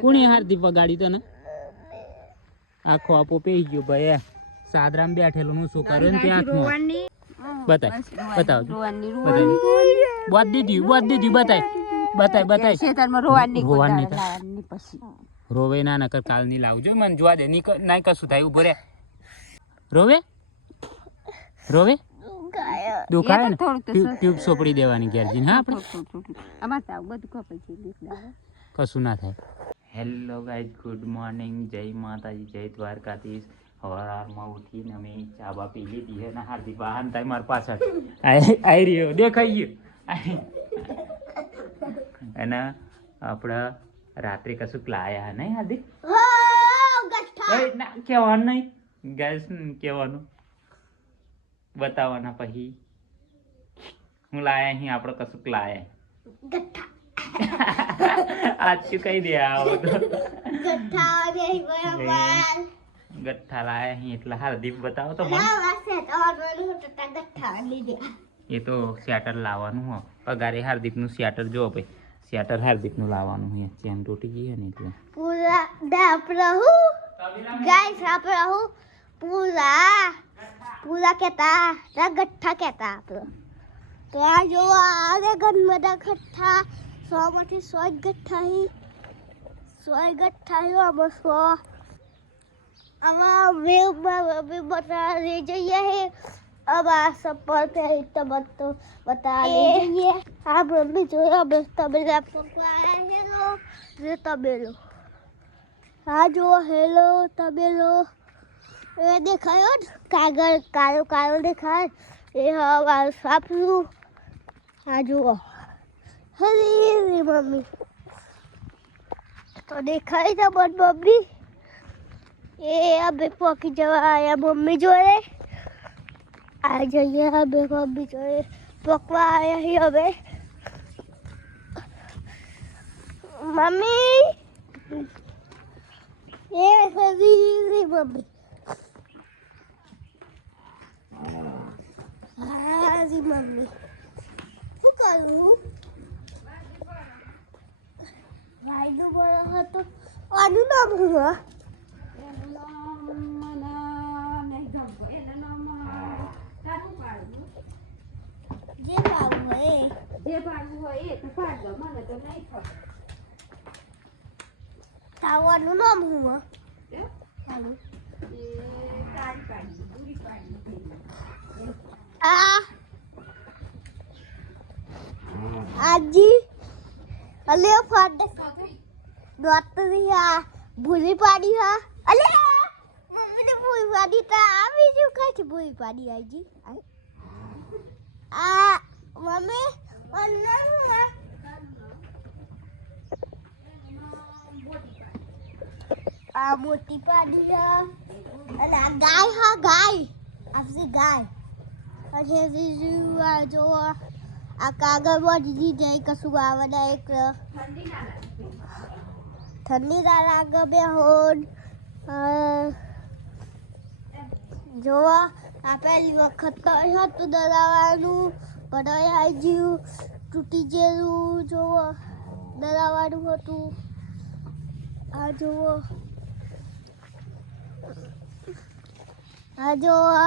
કોણી હારથી પગાડી તને? આખો આપો પેઈ ગયો ભાઈ. સાદરામ બેઠેલું શું ને ત્યાં બતાય બતાવજો. રોવાની બોત દીધી બોત દીધી બતાય. બતાય બતાય. ખેતરમાં રોવાની રોવાની પછી. રોવે ના નકર કાલની લાવજો મને જોવા દે. ની ક- નાય કશું થાય ઊભો રે. રોવે? રોવે? દુખાય ને એ તો થોડુંક તો ટ્યુ- ટ્યુબ સોપડી દેવાની ઘેર હા આપણે? આવું બધું છે કશું ના થાય. હેલો ગાઈઝ ગુડ મોર્નિંગ જય માતાજી જય દ્વારકાધીશ. હવારમાં ઉઠીને અમે ચા બા પી લીધી છે ને હાર્દિક વાહન થાય મારા પાછળ. આઈ આઈ રહ્યો દેખાઈ ગયો. અને આપણા રાત્રે કશું લાયા નહીં હાર્દિક? કહેવાનું નહીં. ગેસ કહેવાનું. બતાવવાના પછી. હું લાયા અહીં આપણે કશુંક લાયા. આજ શું કહી દે આવો તો ગઠ્ઠા લાયા અહીં એટલે હાર્દિક બતાવો તો મને. એ તો સ્વેટર લાવવાનું હો. પગારે હાર્દિકનું સ્વેટર જો ભાઈ. સ્વેટર હાર્દિકનું લાવવાનું હે. ચેન તૂટી ગઈ ને એટલે. પૂરા ગાઈસ સાપ રહું પૂરા. પૂરા કહેતા ત્યાં ગઠ્ઠા કહેતા આપણે ત્યાં જોવો આવે ઘણ બધા ગઠ્ઠા સો માંથી સો જ ગઠ્ઠા સો ગઠ્ઠા આમાં સો આમાં વેવમાં બી બધા લઈ જઈએ હે अब આ સફળ થઈ તો બધું બતા જઈએ આ મમ્મી જોયો અમે તમે હેલો તમે તબેલો આ જો હેલો તબેલો એ દેખાયો કાગળ, કાળો કાળો દેખાય. એ હવે સાપનું આ જુઓ. હરી મમ્મી. તો દેખાય તો બટ મમ્મી. એ બે પોકી જવા આવ્યા મમ્મી જોડે. આ જઈએ બે મમ્મી જોડે પકવા આવ્યા હવે. મમ્મી. એ હરી મમ્મી. હાજી મમ્મી શું કરું ભાઈનું બોલો હતો આનું નામ હા પાડવું. જે ભાવ હોય. જે પાડવું હોય એ તો પાડ દો મને તો નહીં ખબર તાવાનું નામ એ તારી પાડવી પૂરી પાડવી આ આજી અલે ફાડે ડોક્ટરી આ ભૂલી પાડી હા. મમ્મીને ભૂલી પાડી તા આવી ખાય છે ભૂલી પાડી આજી આ, મમ્મી આ મોટી પાડી હા. આ ગાય હા, ગાય. આપણી ગાય? અને બીજું આ જો આ કાગળ બધી જાય કશું આવે ને એક ઠંડી ના લાગે બે હોડ જોવા, આ પહેલી વખત તો હતું દરાવાનું પણ આવી ગયું તૂટી ગયેલું, જોવો દરાવાનું હતું. આ જોવો. આ જોવો,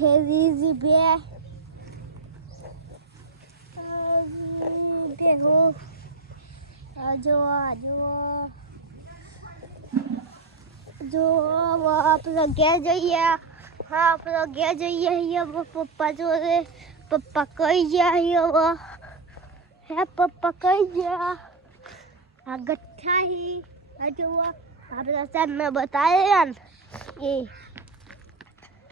હેવી બે બેહો આ જો આ જો જો આપણે ઘેર જઈએ હા આપણે ઘેર જઈએ અહીંયા પપ્પા જોડે પપ્પા કઈ ગયા અહીંયા હે પપ્પા કઈ ગયા આ ગઠ્ઠા હી આ જો આપણે સામે બતાવ્યા ને એ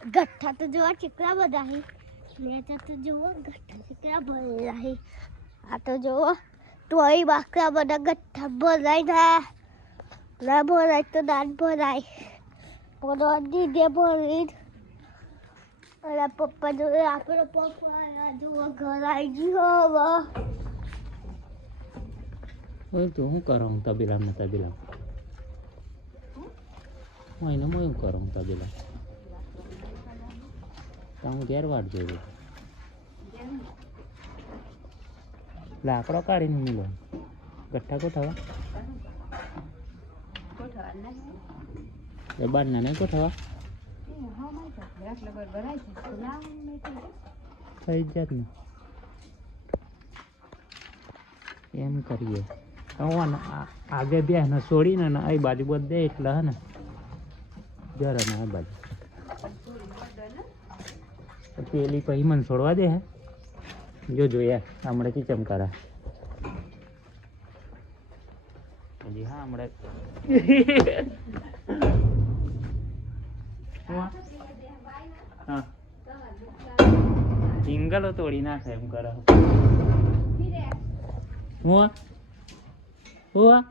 ગઠ્ઠા તો જોવા ચીકરા બધા હી મેં તો જોવો ગઠ્ઠા ચીકરા ભરેલા હી આ તો જોવો તોય બાકરા બધા ગઠ્ઠા ભરાય ના. ના ભરાય તો દાંત ભરાય. પણ દીધે ભરી. અને પપ્પા જોડે આપણો પપ્પા જુઓ, ઘર આવી ગયું હવે. ઓય તો હું કરું તબેલા ને તબેલા? હું એને હું કરું તબેલા? તો હું ઘેર લાકડો કાઢીને મિલો ગઠ્ઠા ગોઠવવા ગોઠવવા નહીં. એ બારના નહીં ગોઠવવા કાઢીને હા, બર ભરાય છે. તો ના, નહીં થઈ જાત ને એમ કરીએ. હવે આગે બે ને છોડીને ને આ બાજુ બધે એટલે હે ને. જરા ને આ બાજુ. પેલી પછી મને છોડવા દે હે. જો જોયા હમણાં કી કરે હજી હા હમણાં હા. સિંગલો તોડી નાખે એમ કરે. હું? હું?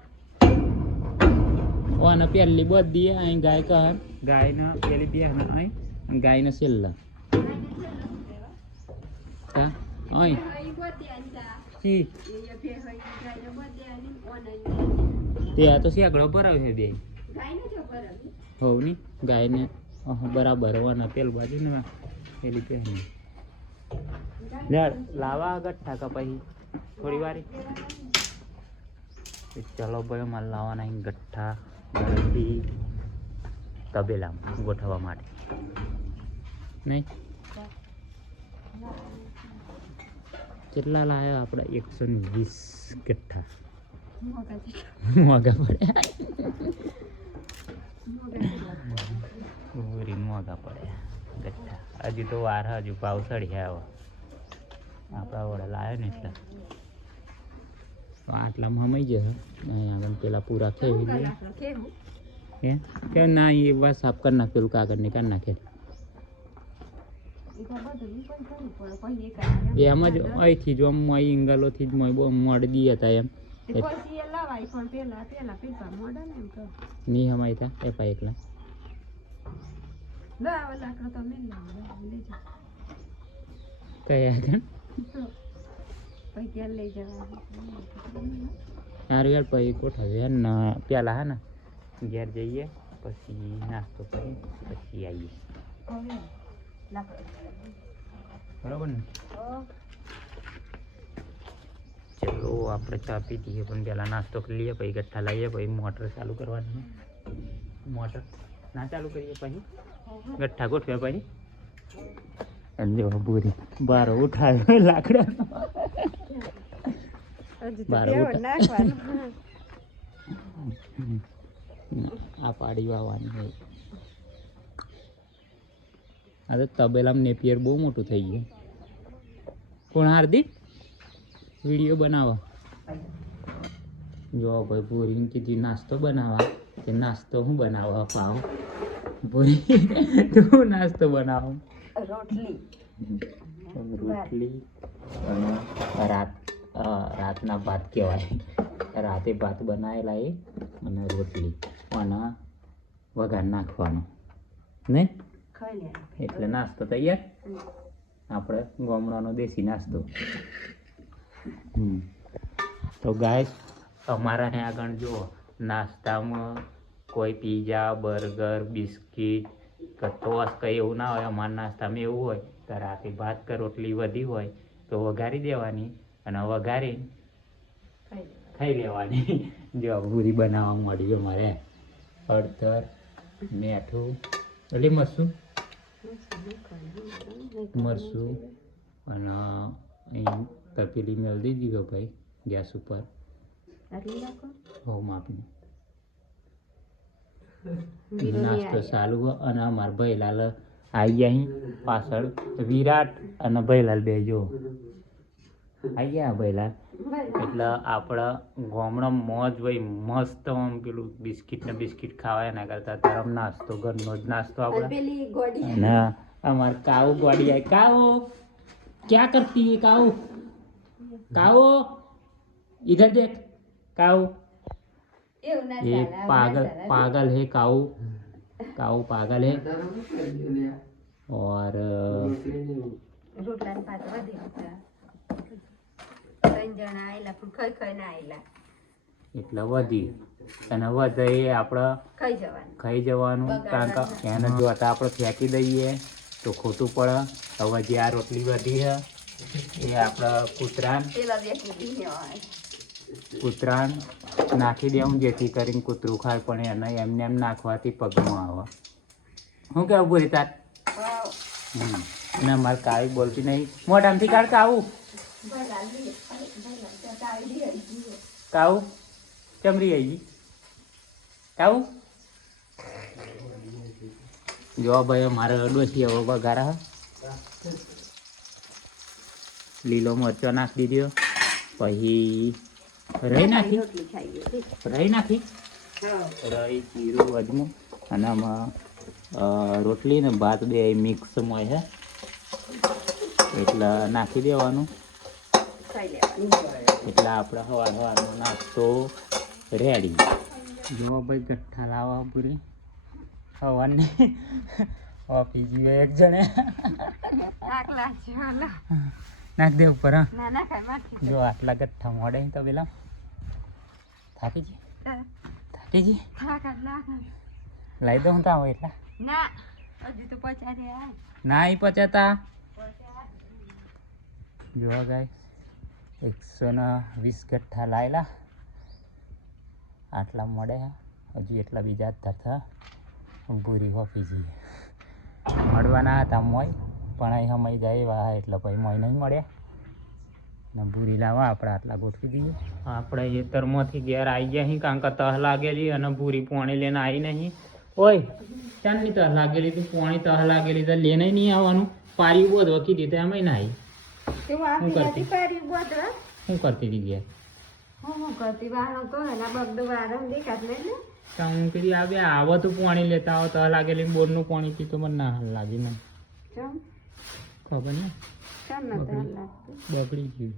ઓને પેલી બધી અહીં ગાય કહે ગાયને પેલી બે અહીં ગાયને છેલ્લા. એ બોત્યાની તા. આ તો શેકડો ભરાવે છે બે હોવની ગાયને બરાબર હોવાના પેલું બાજુ ને પેલી પહેરી લાવા ગઠ્ઠા કપાઈ થોડી વારી. ચલો ભાઈ મારે લાવવાના ગઠ્ઠા ગરબી તબેલામાં ગોઠવવા માટે. નહીં? કેટલા લાયા આપણે એકસો ને વીસ ગઠ્ઠા મોગા પડ્યા. મોગા. ઉરી મોંઘા પડ્યા. ગઠ્ઠા. હજુ તો વાર હજુ પાવસળી ચડી આવો આપણા વડે લાવ્યો ને એટલે. તો આટલામાં હમાઈ જશે અહીં આગળ પેલા પૂરા ખેવી કે ના એ બસ સાફ કરી નાખેલું કાગળ ને કાઢી નાખે એ તો બધું ઈ પણ કરવું પડે. પછી એક આ એમ જ અહીંથી જો મોય ઇંગલોથી જ મોડ હતા એમ. ને એમ તો. એ પા એકલા. કયા આગળ પછી ત્યાં લઈ સારું યાર પછી ગોઠવીએ ને પેલા હે ને ઘેર જઈએ પછી નાસ્તો કરી પછી આવીએ. બરાબર ને? ચલો આપણે ચા દઈએ પણ પહેલાં નાસ્તો કરી લઈએ પછી ગઠ્ઠા લાવીએ પછી મોટર ચાલુ કરવાની મોટર ના ચાલુ કરીએ પછી? ગઠ્ઠા ગોઠવ્યા પછી? જો પૂરી બારો ઉઠાવ્યો લાકડા બારો આ પાડી વાવવાની હોય. આ તો તબેલામાં નેપિયર બહુ મોટું થઈ ગયું. કોણ હાર્દિક? વીડિયો બનાવો. જો ભાઈ પૂરી કીધી નાસ્તો બનાવવા. કે નાસ્તો હું બનાવવા પાવ પૂરી તું નાસ્તો બનાવો. રોટલી. રોટલી અને રાત રાતના ભાત કહેવાય. રાતે ભાત બનાવેલા એ અને રોટલી. અને વઘાર નાખવાનો. નહીં? એટલે નાસ્તો તૈયાર? આપણે ગામડાનો દેશી નાસ્તો. હમ. તો ગાય અમારા અહીં આગળ જુઓ નાસ્તામાં કોઈ પીઝા બર્ગર બિસ્કિટ કે ટોસ કંઈ એવું ના હોય અમારા નાસ્તામાં એવું હોય તો રાતે ભાત કે રોટલી વધી હોય તો વઘારી દેવાની અને વઘારી ખાઈ લેવાની. જો પૂરી બનાવવા મળી અમારે. હળદર મેઠું એટલે મરસું મરસું અને અહીં તપેલી મેળ દીધી ગયો ભાઈ ગેસ ઉપર. હોમ આપને નાસ્તો ચાલુ અને અમારા ભૈલાલ આવી ગયા અહીં પાછળ. વિરાટ અને ભૈલાલ બે જો. આવી ગયા ભૈલાલ એટલે આપણા ગામડા મોજ હોય મસ્ત આમ પેલું બિસ્કિટ ને બિસ્કિટ ખાવા એના કરતા. તરમ નાસ્તો ઘરનો જ નાસ્તો આપણે પેલી ગોડી અને અમાર કાઉ ગોડી આઈ કાઉ क्या करती है काऊ काऊ इधर देख काऊ એવું ના ये ચાલે, આવું ના पागल ચાલે. पागल है काऊ काऊ पागल है और अ, રોટલા ને ભાત વધી ગયા ત્રણ જણા આયેલા પણ ખાઈ ખાઈને આયેલા એટલે વધી અને વધે એ આપણે ખાઈ જવાનું ખાઈ જવાનું કારણ કે એને જો आता આપણે ફેંકી દઈએ તો ખોટું પડે હવે જે આ રોટલી વધી છે એ આપણે કૂતરાન કૂતરાને નાખી દેવું જેથી કરીને કૂતરું ખાય પણ એને એમને એમ નાખવાથી પગમાં આવે. શું કેવું બોલી તાર. અને અમારે કાળી બોલતી નહીં. મોટામથી કાઢ કાવું? કાવું ચમરી આવી કાવું જો ભાઈ અમારે ડોસી હવે હે. લીલો મરચો નાખી દીધો. પછી રહી નાખી. રહી નાખી. રહી જીરું, અજમો. અને આમાં રોટલી ને ભાત બે મળે છે. એટલે નાખી દેવાનું. એટલે આપણે સવાર સવારનો નાસ્તો રેડી જો ભાઈ, ગઠ્ઠા લાવવા પૂરી સવારને ઓફિસ ગયો એક જણે. નાખ દે ઉપર હા. જો આટલા ગઠ્ઠા મોડે તો પેલા. થાકી જી થાકી જી થાક લાવી દઉં તા હોય એટલા? ના હજી તો પચારી ના ઈ પચાતા. જોવા ગાય એકસો ને વીસ ગઠ્ઠા લાયેલા. આટલા મળે હજી એટલા બીજા જ થતા ભૂરી હોફી જઈએ મળવાના હતા મોય પણ અહીં સમય જાય એવા એટલે પછી મોય નહીં મળ્યા ને ભૂરી લાવવા આપણે આટલા ગોઠવી દઈએ. આપણે ખેતરમાંથી ઘેર આવી ગયા અહીં કારણ કે તહ લાગેલી અને ભૂરી પોણી લઈને આવી નહીં. ઓય ચાંદની તહ લાગેલી તું પોણી તહ લાગેલી તો લઈને નહીં આવવાનું. પારી બોધ વકી દીધા એમ ના આવી શું કરતી? હતી શું કરતી હતી ઘેર? હું હું કરતી? વાળો તો એના બગડો વાળો દેખાત તો હું કીધી આવે આવો તું પાણી લેતા આવો તો લાગેલી બોરનું પાણી પીતો મને ના હાલ લાગી મને. ખબર ન તો બગડી ગયું.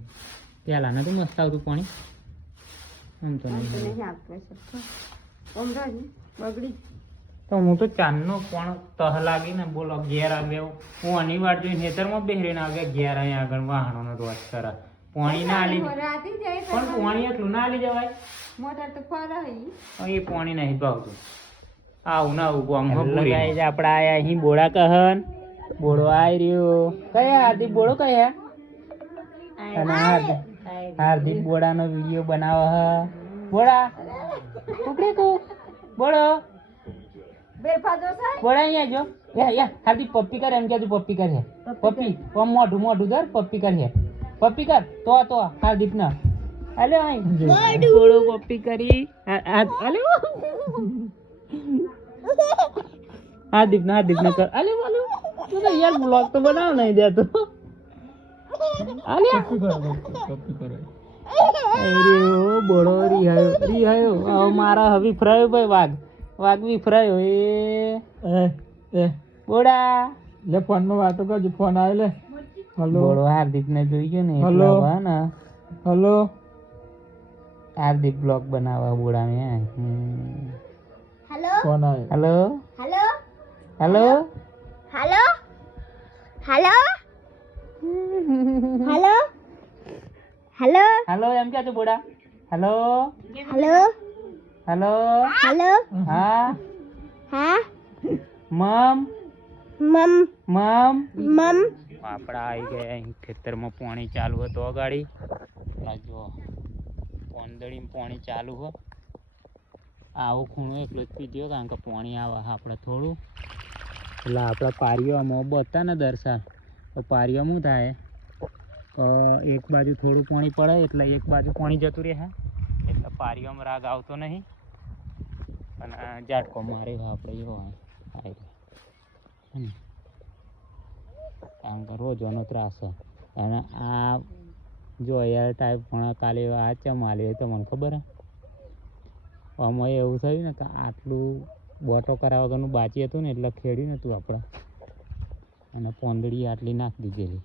પહેલાં નતું મસ્ત આવતું પાણી. આમ તો નહીં બગડી તો હું તો ચાંદનો પણ તહ લાગીને બોલો ઘેર આવ્યો હું. આની વાર જોઈને ખેતરમાં બેહરીને આવ્યા ઘેર અહીંયા આગળ વાહણોનો રોજ કરા પાણી ના આલી પણ પાણી એટલું ના આલી જવાય. મોટર તો ફરાઈ. એ પાણી નહીં ભાવતું આવું ના આવું આમ આપણે આયા અહીં બોડા કહન. બોડો આવી રહ્યો. કયા હાર્દિક બોડો કયા? અને હાર્દિક હાર્દિક બોડાનો વીડિયો બનાવે હ. બોડા કુકડી બેફાજો થાય બોડા અહીંયા જો. યા યા હાર્દિક પપ્પી કર એમ કે તું પપ્પી કર. હે પપ્પી આમ મોઢું મોઢું ધર પપ્પી કર. હે પપ્પી કર. તો તો હાર્દિક ના અલે અહીં કોપી કરી. આ- અલે હાર્દિક ના દીપ ના કર. અલે બોલો તું તો યાર બ્લોગ તો બનાવ નહીં દેતો અલે અરે ઓ બોડો રિહાયો રિહાયો. હવે મારા હવે ફરાયો ભાઈ વાઘ. વાઘ બી ફરાયો. એ. એ બોડા. લે ફોનમાં વાતો કરજો. ફોન આવે લે. હલો. બોડો હાર્દિક ને જોઈ ગયો ને હલો. હા ને હલો. હાર્દિક બ્લોક બનાવવા બોલાવે હેલો? કોણ આવે? Hello? Hello? Hello? Hello? Hello? Hello? Hello? Hello એમ કે તું બોડા? હેલો? હેલો? હેલો? હેલો? હા? હા? મમ? મમ? મમ? મમ? આપણા આવી ગયા ખેતરમાં પાણી ચાલુ હતું અગાડી. જો પોંદડીમાં પાણી ચાલુ હો. આવો ખૂણો એકલો જ પીધ્યો કારણ કે પાણી આવે આપણે થોડું. એટલે આપણા પારીઓમાં બતા ને દરસા તો પારીઓ શું થાય? એક બાજુ થોડું પાણી પડે એટલે એક બાજુ પાણી જતું રહે. એટલે પારીઓમાં રાગ આવતો નહીં. અને ઝાટકો મારે આપણે, એવો. કારણ કે રોજોનો ત્રાસ અને આ જો યાર ટાઈપ પણ કાલે આ ચમ આલ્યો તો મને ખબર આમાં એવું થયું ને કે આટલું બોટો કરાવવા વગરનું બાચી હતું ને એટલે ખેડ્યું નતું આપણે. અને પોંદડી આટલી નાખી દીધેલી.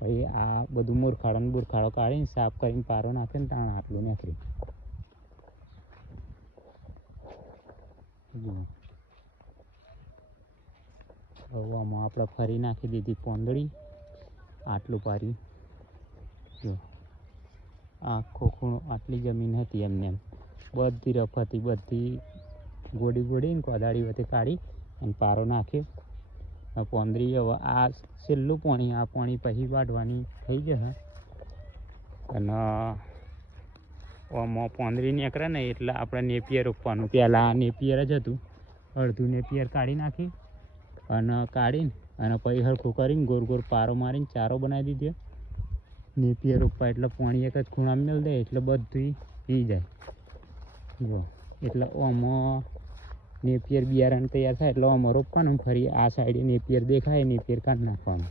પછી આ બધું મૂર્ખાડો ને બુરખાડો કાઢીને સાફ કરીને પારો નાખે ને તાણ આટલું નાખ્યું. જુઓ હવે આમાં આપણે ફરી નાખી દીધી પોંદડી. આટલું પાર્યું. જો આખો ખૂણો આટલી જમીન હતી એમને એમ. બધી રફ હતી, બધી ગોડી ગોડીને કોદાળી વચ્ચે કાઢી અને પારો નાખ્યો. પોંદરી હવે આ છેલ્લું પાણી, આ પાણી પછી વાઢવાની થઈ જશે. અને આમાં પોંદરી નીકળે ને એટલે આપણે નેપિયર રોપવાનું. પહેલાં નેપિયર જ હતું. અડધું નેપિયર કાઢી નાખી અને કાઢીને અને પછી હરખું કરીને ગોળ ગોળ પારો મારીને ચારો બનાવી દીધો. નેપિયર ઉપર એટલે પાણી એક જ ખૂણા મેળ દે, એટલે બધું પી જાય. જો એટલે આમાં નેપિયર બિયારણ તૈયાર થાય, એટલે આમાં રોપવાનું, ફરી આ સાઈડે નેપિયર દેખાય, નેપિયર કાઢી નાખવાનું.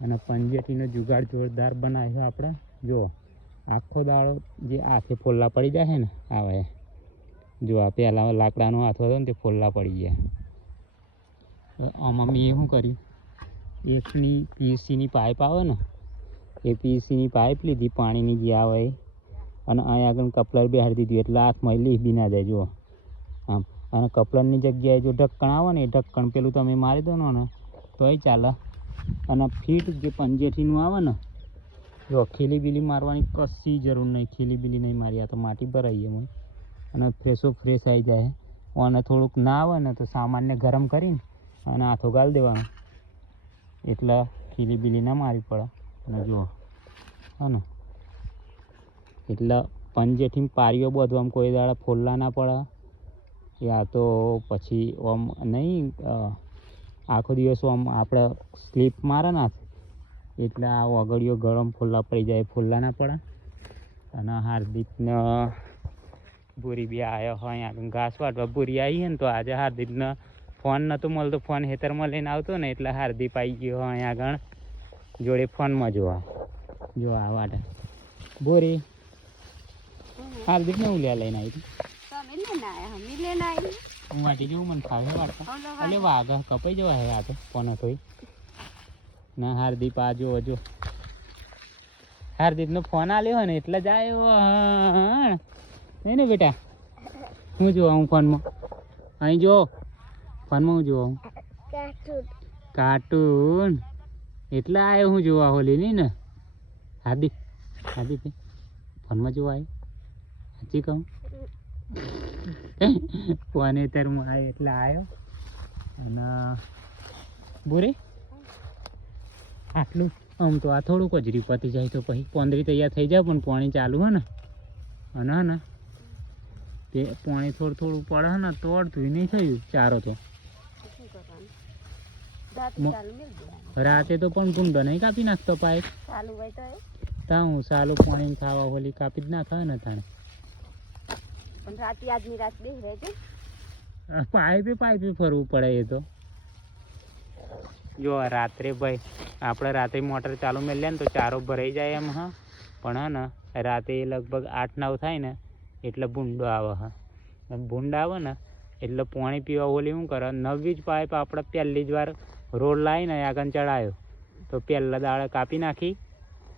અને પંજેટીનો જુગાડ જોરદાર બનાવ્યો આપણે. જો આખો દાડો જે હાથે ફોલ્લા પડી જાય ને આવે જો આ પહેલાં લાકડાનો હાથો હતો ને, તે ફોલ્લા પડી ગયા. આમાં મેં શું કર્યું? એકની પીસીની પાઇપ આવે ને એ પીસીની પાઇપ લીધી, પાણીની જે આવે અને અહીં આગળ કપલર હારી દીધું, એટલે હાથમાં લીહ બી ના જાય, જુઓ. આમ, અને કપલરની જગ્યાએ જો ઢક્કણ આવે ને, એ ઢક્કણ પેલું તમે મારી દો ને તોય ચાલે. અને ફીટ જે પંજેઠીનું આવે ને, જો ખીલી બીલી મારવાની કશી જરૂર નહીં ખીલી બીલી નહીં મારી, આ તો માટી ભરાઈએ એમ. અને ફ્રેશો ફ્રેશ આવી જાય. અને થોડુંક ના આવે ને, તો સામાનને ગરમ કરીને, અને હાથો ગાળી દેવાનો. એટલે ખીલી બીલી ના મારવી પડે. અને જુઓ, હા ને. એટલે પંજેઠી પારીઓ બધું આમ કોઈ દાડા ફોલ્લા ના પડે. યા તો પછી આમ નહીં આખો દિવસ આમ આપણે સ્લીપ મારે ના એટલે આ વગડીઓ ગરમ ફોલ્લા પડી જાય ફોલ્લા ના પડે. અને હાર્દિકને ભૂરી બી આવ્યો હોય આગળ ઘાસ વાટવા ભૂરી આવી ને તો આજે હાર્દિકને ફોન નહોતો મળતો, ફોન હેતરમાં લઈને આવતો ને એટલે હાર્દિક આવી ગયો હોય આગળ. જોડે ફોનમાં જોવા. જો આ બોરી. ભૂરી હાર્દિકને ઉલ્યા લઈને આવી તમે લેને આયા હમી આવી હું વાટી જેવું મને ફાવે વાટતા? એટલે વાઘ કપાઈ જવા હે આ તો કોનો થોઈ. ના હાર્દિક આ જો જો હાર્દિક નો ફોન આલ્યો હોય ને એટલે જ આવ્યો નહીં ને બેટા. હું જોવા હું ફોનમાં? અહીં જો ફોનમાં હું જોવા હું કાર્ટૂન કાર્ટૂન એટલે આવ્યો હું જોવા હોલી નહીં ને. હાર્દિક હાર્દિક ફોનમાં જોવા આવ્યો સાચી કહું? ફોન હું આવ્યો એટલે આવ્યો અને, બોરે? આટલું? આમ તો આ થોડુંક જ રીપતી જાય તો પછી પોંદરી તૈયાર થઈ જાય પણ પાણી ચાલુ હે ને. અને હે ને તે પાણી થોડું થોડું પડે ને, તો અડધું નહીં થયું, ચારો તો શું કરવાનું દાંત મો- ચાલુ મેળ દેવાનું રાતે તો પણ ગુંડો નહીં કાપી નાખતો પાઇપ તો હું સાલું પાણી ખાવા હોલી કાપી જ ના ખાવે ને તાણે પણ રાતે આજની રાત બે રહેજે પાઇપે પાઇપે ફરવું પડે એ તો. જો રાત્રે ભાઈ આપણે રાત્રે મોટર ચાલુ મેળીએ ને તો ચારો ભરાઈ જાય એમ હા. પણ હા ને રાતે લગભગ આઠ નવ થાય ને એટલે ભૂંડો આવે હા. ભૂંડ આવે ને એટલે પાણી પીવા ઓલી શું કરે નવી જ પાઇપ આપણે પહેલી જ વાર રોડ લાવીને આગળ ચડાયો. તો પહેલાં દાળ કાપી નાખી.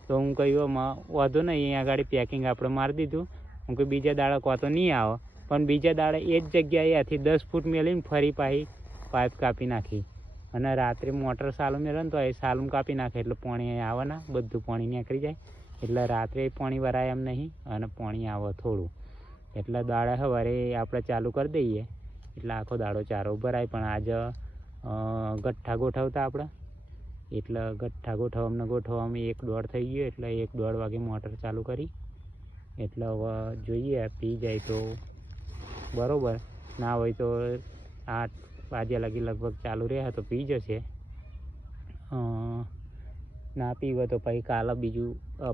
તો હું કહ્યું વાંધો નહીં, અહીંયા આગળ પેકિંગ આપણે મારી દીધું. હું કહ્યું, બીજા દાડે કોતો નહીં આવે. પણ બીજા દાડે એ જ જગ્યાએ આથી દસ ફૂટ મેળીને ફરી પાછી પાઇપ કાપી નાખી. અને રાત્રે મોટર સાલું મેળવે ને તો એ સાલું કાપી નાખે. એટલે પાણી આવે ને, બધું પાણી નીકળી જાય. એટલે રાત્રે પાણી ભરાય એમ નહીં, અને પાણી આવે થોડું. એટલે દાડા સવારે આપણે ચાલુ કરી દઈએ. એટલે આખો દાડો ચારો ભરાય. પણ આજ ગઠ્ઠા ગોઠવતા આપણે એટલે ગઠ્ઠા ગોઠવવામાં ગોઠવવામાં એક દોઢ થઈ ગયો, એટલે એક દોઢ વાગે મોટર ચાલુ કરી. એટલે હવે જોઈએ, પી જાય તો બરાબર. ના હોય તો આઠ વાગ્યા લગી લગભગ ચાલુ રહ્યા તો પી જશે. ના પીવે તો પછી કાલે બીજું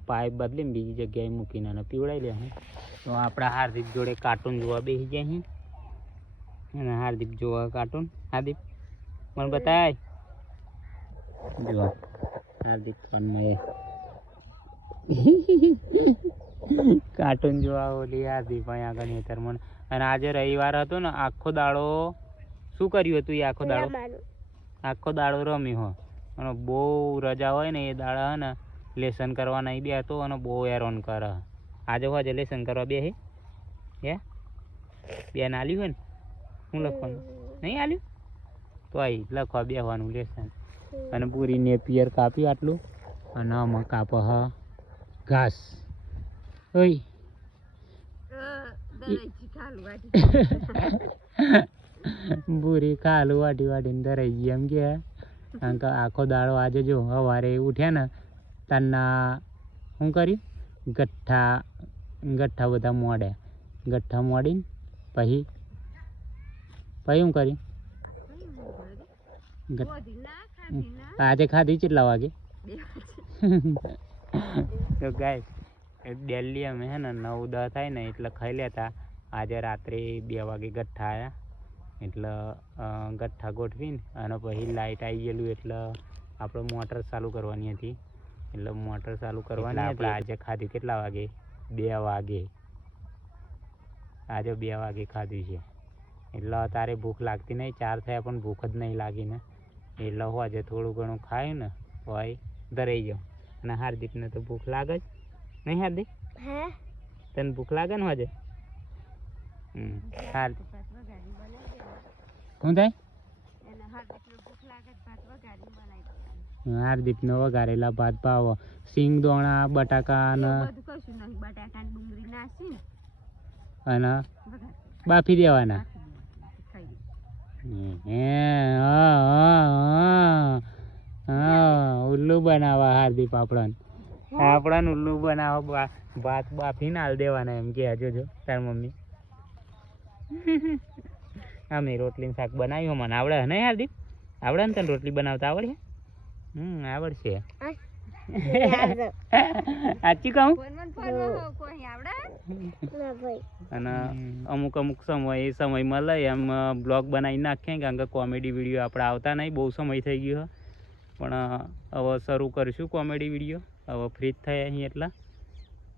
પાઇપ બદલીને બીજી જગ્યાએ મૂકીને અને પીવડાવી લે તો આપણા હાર્દિક જોડે કાર્ટૂન જોવા બેસી જાય અને હાર્દિક જોવા કાર્ટૂન. હાર્દિક? મને બતાય. જો. હાર્દિક એ કાર્ટૂન જોવા ઓલી હાર્દિક ભાઈ આગળ હેતર મને. અને આજે રવિવાર હતો ને આખો દાડો શું કર્યું હતું એ આખો દાડો? આખો દાડો રમ્યો હો. અને બહુ રજા હોય ને એ દાડા હે ને લેસન કરવા નહીં બેસતો અને બહુ હેરાન કરે. આજે હોજે લેસન કરવા બે હે? બેન આલ્યું હોય ને? શું લખવાનું? નહીં આલ્યું? તો અહીં લખવા બેહવાનું લેસન અને પૂરીને પિયર કાપ્યું આટલું. અને આમાં કાપ હ. ઘાસ. ઓય. બુરી કાલું વાટી. વાટીને ધરાઈ ગઈ એમ કે. કારણ કે આખો દાડો આજે જો સવારે ઉઠ્યા ને તારના શું કર્યું? ગઠ્ઠા ગઠ્ઠા બધા મોડ્યા ગઠ્ઠા મોડીને પછી પછી શું કરી ગઠ- બોધી ના ખાધી ના આજે ખાધી કેટલા વાગે? તો ગાય ડેલી અમે હે ને નવ દસ થાય ને એટલે ખાઈ લેતા. આજે રાત્રે બે વાગે ગઠ્ઠા આવ્યા એટલે ગઠ્ઠા ગોઠવીને અને પછી લાઇટ આવી ગયેલું એટલે આપણે મોટર ચાલુ કરવાની હતી. એટલે મોટર ચાલુ કરવાની આપણે આજે ખાધી કેટલા વાગે? બે વાગે. આજે બે વાગે ખાધું છે. એટલે તારે ભૂખ લાગતી નહીં. ચાર થયા પણ ભૂખ જ નહીં લાગી ને. એટલે લહવા જે થોડું ઘણું ખાયું ને હોય ધરાઈ જાઉં અને હાર્દિકને તો ભૂખ લાગે જ. નહીં હાર્દિક? તને ભૂખ લાગે ને હજે હાર્દિક. શું થાય? હાર્દિક. હાર્દિકનો વઘારેલા ભાત ભાવ. સિંગ દોણા બટાકા ડુંગળી નાખીને અને બાફી દેવાના નાખી દેવાનું. ખાઈ હે હા હા હા હા ઉલ્લુ બનાવવા હાર્દિક આપણને આપણને ઉલ્લુ બનાવવા બા- ભાત બાફીને હાલ દેવાના એમ કે હજુ જો તાર મમ્મી. અમે રોટલી શાક બનાવ્યું મને આવડે હે નહીં હાર્દિક? આવડે ને તને રોટલી બનાવતા આવડે? હમ આવડશે. સાચી કહું? ને આવડે? ના અને અમુક અમુક સમય એ સમયમાં લઈ એમ બ્લોગ બનાવી નાખીએ કારણ કે કોમેડી વીડિયો આપણે આવતા નહીં બહુ સમય થઈ ગયો પણ હવે શરૂ કરીશું કોમેડી વીડિયો. હવે ફ્રી જ થયા અહીં એટલા.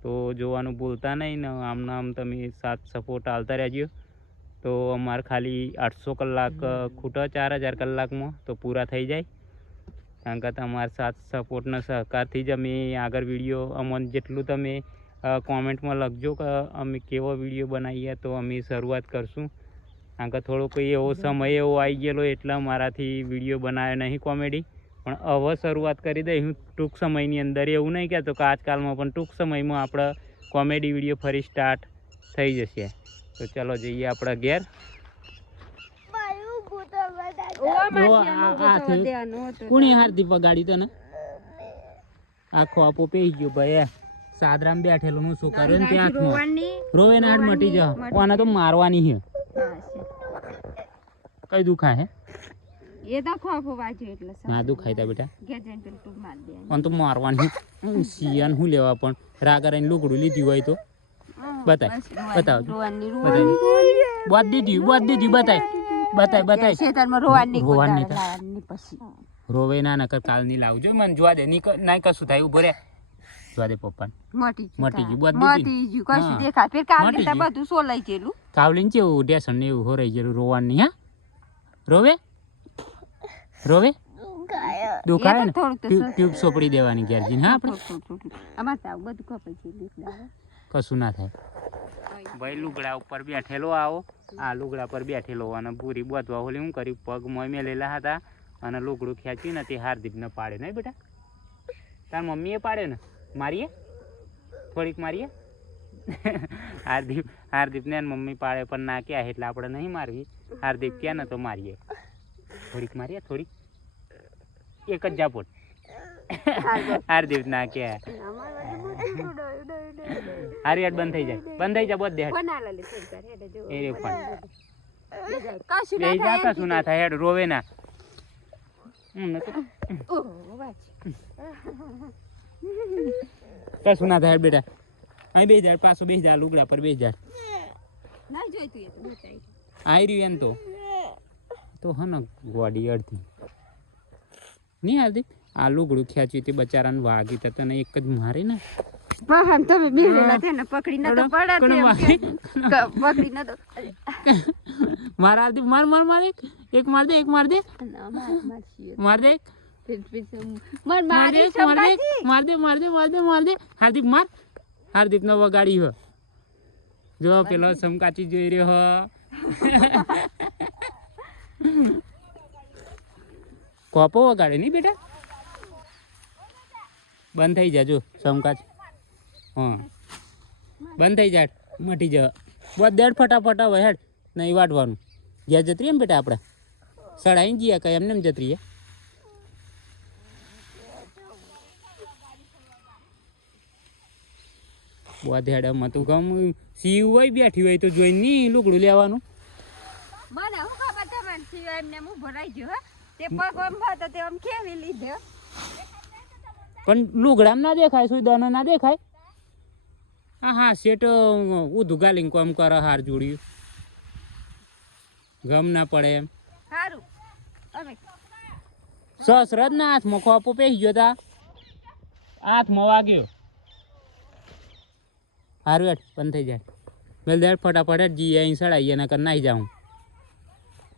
તો જોવાનું ભૂલતા નહીં ને આમના આમ તમે સાથ સપોર્ટ આવતા રહેજો. તો અમારે ખાલી આઠસો કલાક ખૂટો ચાર હજાર કલાકમાં તો પૂરા થઈ જાય. કારણ કે તમારા સાથ સપોર્ટના સહકારથી જ અમે આગળ વીડિયો અમને જેટલું તમે કોમેન્ટમાં લખજો કે અમે કેવો વીડિયો બનાવીએ તો અમે શરૂઆત કરશું. કારણ કે થોડો કોઈ એવો સમય એવો આવી ગયેલો એટલા મારાથી વીડિયો બનાવ્યો નહીં કોમેડી. પણ હવે શરૂઆત કરી દઈ હું ટૂંક સમયની અંદર એવું નહીં કહેતો કે આજકાલમાં પણ ટૂંક સમયમાં આપણે કોમેડી વીડિયો ફરી સ્ટાર્ટ થઈ જશે. તો ચલો જઈએ આપણા ઘેર. કોણે હાર્દિક વગાડી તને? આખો આપો પેહી ગયો ભાઈ સાદરામ બેઠેલું હું શું કર્યું ત્યાં રોવે ને હાડ મટી જા મટી તો મારવાની છે. કઈ દુખાય હે? એ તો ખોફો વાંચ્યો એટલે ના દુખાય તા બેટા. ઘેર જઈને પેલું ટૂંક મારી દેવાનું. તો મારવાની સિયાન હું લેવા પણ રાગરાઈને લુગડું લીધું હોય તો. હા, બતાય, બસ રોવાની. રોવાની. બાદ દીધી દીધી બતાય. બતાય બતાય. ખેતરમાં રોવાની રોવાની પછી. રોવે ના નકર કાલની લાવજો. મને જોવા દે. નહીં કશું થાય ઊભો રે. જોવા દે પપ્પા મટી મટી ગયું, બધું મટી ગયું કશું હા. દેખાય. ફેર કાવલી. બધું સોલાઈ ગયેલું. કાવલીને કેવું ઢેસણ ને એવું હોરાઈ ગયેલું રોવાની હા? રોવે? રોવે? દુખાય ને? ટ્યુબ સોપડી દેવાની હા આપણે. અમારે તો બધું કપાઈ ગયેલું કશું ના થાય. ભાઈ લુગડા ઉપર બેઠેલો આવો. આ લુગડા પર બેઠેલો અને પૂરી બોધવા હોલી હું કર્યું પગ મોય મેલેલા હતા અને લુગડું ખેંચ્યું ને તે હાર્દિકને પાડે નહીં બેટા? તાર મમ્મીએ પાડે ને? મારીએ? થોડીક મારીએ? હાર્દિક હાર્દિકને મમ્મી પાડે પણ ના ક્યાં એટલે આપણે નહીં મારવી. હાર્દિક ક્યાં ને તો મારીએ. થોડીક મારીએ થોડીક? એક જ જાપોટ હાર્દિક ના ક્યાં. હારી હેડ બંધ થઈ જાય. બંધ થઈ જાય બોધ દે. એ રે પણ ના થાય હેડ રોવે ના. હમ, નતો. કશું ના થાય બેટા. અહીં બે હજાર પાછો બે હજાર લુગડા પર બે હજાર. આવી રહ્યું એમ તો. તો હન ગોડી અડધી. નહીં હાલતી? આ લુગડું ખેંચ્યું તે બચારાને વાગી તો તને એક જ મારે ને. છે પકડી તો પડે પકડી તો મારા હાલતી? માર માર માર એક. માર દે એક માર દે. માર દે. હાર્દિક માર હાર્દિક નો વગાડી હો જો પેલો સમકાચી જોઈ રહ્યો હો કોપો વગાડે નહીં બેટા બંધ થઈ જાજો સમકાચ હા બંધ થઈ જાય મટી જવા બસ દેડ ફટાફટ હવે હેડ નહીં વાટવાનું જ્યાં જતરીએ એમ બેટા આપણે સડાઈ ગયા કઈ એમને એમ જતી બોધેડામાં તું ગમ સીવ હોય બેઠી હોય તો જોઈને નહીં લુગડું લેવાનું. મને હું ખબર તમને સીવાય એમને હું ભરાઈ ગયો તે પગ આમ હતો તે આમ કેવી લીધો. પણ લુગડામાં ના દેખાય સુદાનો ના દેખાય? હા હા શેઠ ઊધું ગાલીને કોમ કરે હાર જોડ્યું. ગમ ના પડે એમ. સારું અમે. સસરજ ના હાથમાં ખોપો પેહી ગયો તા. હાથમાં વાગ્યો. હારું હેઠ બંધ થઈ જાય. મેલ દેડ ફટાફટ હેઠ જી અહીં સડાઈએ નકર નાહી જાઉં.